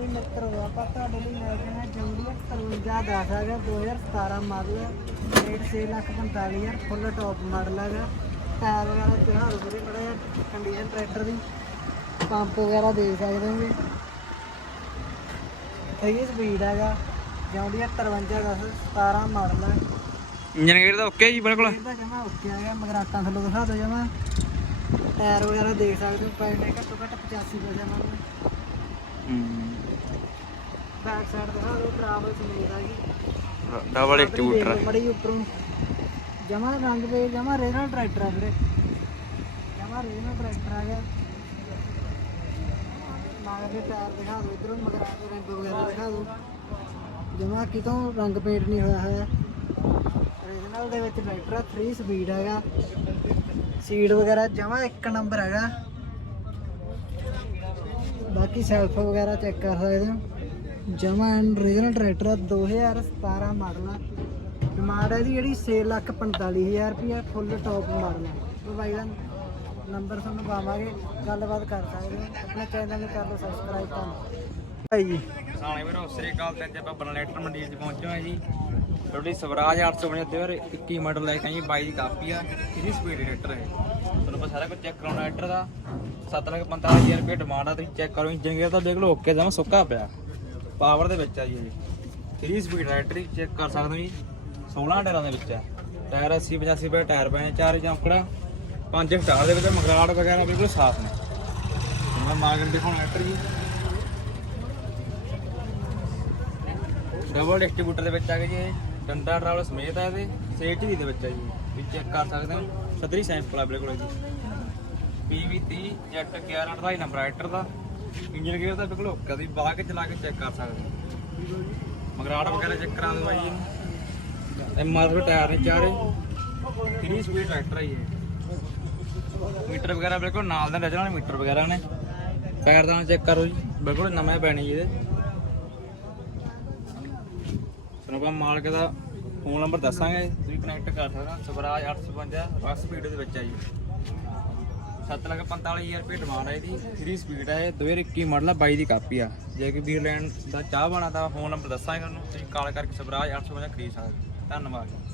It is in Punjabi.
ਵੀ ਮਿੱਤਰੋ ਆਪਾਂ ਤੁਹਾਡੇ ਲਈ ਲੈ ਕੇ ਆਏ ਜੰਡੀਅਰ 53 10 ਹੈਗਾ 2017 model rate 6 lakh 45000 full top model ਹੈਗਾ ਟਾਇਰ ਵਗੈਰਾ ਦਿਖਾ ਦਿਓ ਵੀਰੇ ਬੜਾ ਕੰਡੀਸ਼ਨ ਟਰੈਕਟਰ ਦੀ। ਪੰਪ ਵਗੈਰਾ ਦੇਖ ਸਕਦੇ ਹੋਗੇ ਸਹੀ ਸਪੀਡ ਹੈਗਾ ਜੰਡੀਅਰ 53 10 17 ਮਾਡਲ ਹੈ ਇੰਜਨ ਗੇਅਰ ਦਾ ਓਕੇ ਜੀ ਬਿਲਕੁਲ। ਇਹਦਾ ਜਮਾ ਓਕੇ ਹੈਗਾ ਮਗਰਾਟਾਂ ਥੱਲੋਂ ਦਿਖਾ ਦਿਓ ਜਮਾ। ਟਾਇਰ ਵਗੈਰਾ ਦੇਖ ਸਕਦੇ ਹੋ ਨੇ ਘੱਟੋ ਘੱਟ 85 ਪੈਸੇ ਨਾਲ ਬੈਕ ਸਾਈਡ ਦਿਖਾ ਦਿਓ ਟਰਾਵਲ ਸਮੇਤ ਹੈਗੀ ਡਬਲ ਡਿਸਟ੍ਰੀਬਿਊਟਰ ਮੜੀ ਉੱਪਰੋਂ। ਜਮਾ ਰੰਗ ਦੇ ਜਮਾ ਰੇਨਲ ਟਰੈਕਟਰ ਆ ਵੀਰੇ। ਜਮਾ ਰੇਨਲ ਟਰੈਕਟਰ ਆ ਗਿਆ। ਮਗਰ ਦੇ ਟਾਇਰ ਦਿਖਾ ਦਿਓ ਇਧਰੋਂ ਮਗਰ ਆ ਕੇ ਰੰਗ ਵਗੈਰਾ ਦਿਖਾ ਦਿਓ। ਜਮਾ ਕਿਤੋਂ ਰੰਗ ਪੇਂਟ ਨਹੀਂ ਹੋਇਆ ਹੈ ਰੀਜਨਲ ਦੇ ਵਿੱਚ ਟਰੈਕਟਰ ਆ 3 ਸਪੀਡ ਹੈਗਾ। ਸੀਟ ਵਗੈਰਾ ਜਮਾ ਇੱਕ ਨੰਬਰ ਹੈਗਾ। ਬਾਕੀ ਸੈਲਫ ਵਗੈਰਾ ਚੈੱਕ ਕਰ ਸਕਦੇ ਹੋ। ਜਮਾ ਐਂਡ ਰੀਜਨਲ ਟਰੈਕਟਰ ਆ 2017 ਮਾਡਲ ਆ। ਡਿਮਾਂਡ ਇਹਦੀ ਜਿਹੜੀ 645000 ਰੁਪਏ ਫੁੱਲ ਟੌਪ ਮਾਡਲ ਆ। ਬਾਈ ਦਾ ਨੰਬਰ ਤੁਹਾਨੂੰ ਪਾਵਾਂਗੇ ਗੱਲਬਾਤ ਕਰ ਸਕਦੇ ਹੋ। ਆਪਣੇ ਚੈਨਲ ਨੂੰ ਕਰ ਲਓ ਸਬਸਕ੍ਰਾਈਬ ਤਾਂ। ਭਾਈ ਜੀ। ਸਾਣੇ ਵੀਰੋ ਸ੍ਰੀ ਅਕਾਲ ਤੇ ਅੱਜ ਆਪਾਂ ਬਰਨੇਟਰ ਮੰਡੀ 'ਚ ਪਹੁੰਚੇ ਹਾਂ ਜੀ। ਤੁਹਾਡੀ ਸਵਰਾਜ 850 ਦੇ 21 ਮਾਡਲ ਲੈ ਕੇ ਜੀ 22 ਦੀ ਕਾਪੀ ਆ ਕਿਹਦੀ ਸਪੀਡ ਰੇਟਰ ਹੈ ਤੁਹਾਨੂੰ ਆਪਾਂ ਸਾਰਾ ਕੁਝ ਚੈੱਕ ਕਰਾਉਣਾ ਰੇਟਰ ਦਾ। 745000 ਰੁਪਏ ਡਿਮਾਂਡ ਆ ਤੁਸੀਂ ਚੈੱਕ ਕਰੋ ਇੰਜਨ ਗੇਅਰ ਤਾਂ ਦੇਖ ਲਓ ਓਕੇ ਜਮਾ ਸੁੱਕਾ ਪਿਆ। ਪਾਵਰ ਦੇ ਵਿੱਚ ਆ ਜੀ ਇਹ। 3 ਸਪੀਡ ਰੇਟਰ ਹੀ ਚੈੱਕ ਕਰ ਸਕਦੇ ਹੋ ਜੀ। 16 ਟਾਇਰਾਂ ਦੇ ਵਿੱਚ ਆ। ਟਾਇਰ 80 85 ਰੁਪਏ ਟਾਇਰ ਪਏ ਚਾਰ ਚੌਂਕੜਾ ਪੰਜ ਸਟਾਰ ਦੇ ਵਿੱਚ ਮਗਰਾੜ ਵਗੈਰਾ ਬਿਲਕੁਲ ਸਾਫ਼ ਨੇ। ਹੁਣ ਮੈਂ ਮਾਗਨ ਦਿਖਾਉਣਾ ਰੇਟਰ ਜੀ। ਡਬਲ ਡਿਸਟ੍ਰੀਬਿਊਟਰ ਦੇ ਵਿੱਚ ਆ ਗਿਆ ਜੀ ਇਹ। ਡੰਡਾ ਟਰਾਵਲ ਸਮੇਤ ਆ ਇਹਦੇ। ਸੇਟੀ ਦੇ ਵਿੱਚ ਆ ਜੀ। ਵੀ ਚੈੱਕ ਕਰ ਸਕਦੇ ਹੋ। ਸਦਰੀ ਸੈਂਪਲ ਆ ਬਿਲਕੁਲ ਜੀ PV30 ਜੈਟ 1128 ਨੰਬਰ ਰਾਈਟਰ ਦਾ। ਇੰਜਨ ਗੇਅਰ ਦਾ ਬਿਲਕੁਲ ਓਕੇ ਦੀ ਬਾਹ ਕੇ ਚਲਾ ਕੇ ਚੈੱਕ ਕਰ ਸਕਦੇ ਹੋ ਮਗਰਾੜ ਵਗੈਰਾ ਚੈੱਕ ਕਰਾ ਦਿਓ ਬਾਈ ਜੀ ਇਹ ਮਾਰ ਟਾਇਰ ਨੇ ਚਾਰੇ। 3 ਸਪੀਡ ਟਰੈਕਟਰ ਹੈ ਇਹ। ਮੀਟਰ ਵਗੈਰਾ ਬਿਲਕੁਲ ਨਾਲ ਦੇ ਰਜਣਾ ਮੀਟਰ ਵਗੈਰਾ ਨੇ। ਪੈਰਦਾਨ ਚੈੱਕ ਕਰੋ ਜੀ। ਬਿਲਕੁਲ ਨਵੇਂ ਪੈਣੇ ਜੀ ਇਹਦੇ। ਤੁਹਾਨੂੰ ਆਪਾਂ ਮਾਲਕ ਦਾ ਫੋਨ ਨੰਬਰ ਦੱਸਾਂਗੇ। ਤੁਸੀਂ ਕਨੈਕਟ ਕਰ ਸਕਦਾ ਸਵਰਾਜ 855 ਬੱਸ ਸਪੀਡ ਦੇ ਵਿੱਚ ਆ ਜੀ। 745000 ਰੁਪਏ ਡਿਮਾਂਡ ਹੈ ਇਹਦੀ। 3 ਸਪੀਡ ਹੈ ਇਹ। 2021 ਮਾਡਲ ਆ 22 ਦੀ ਕਾਪੀ ਆ। ਜੇ ਕਿ ਵੀਰ ਲੈਣ ਦਾ ਚਾਹ ਬਣਾ ਤਾਂ ਫੋਨ ਨੰਬਰ ਦੱਸਾਂਗੇ ਤੁਹਾਨੂੰ। ਤੁਸੀਂ ਕਾਲ ਕਰਕੇ ਸਵਰਾਜ 855 ਖਰੀਦ ਸਕਦੇ ਹੋ। ਧੰਨਵਾਦ।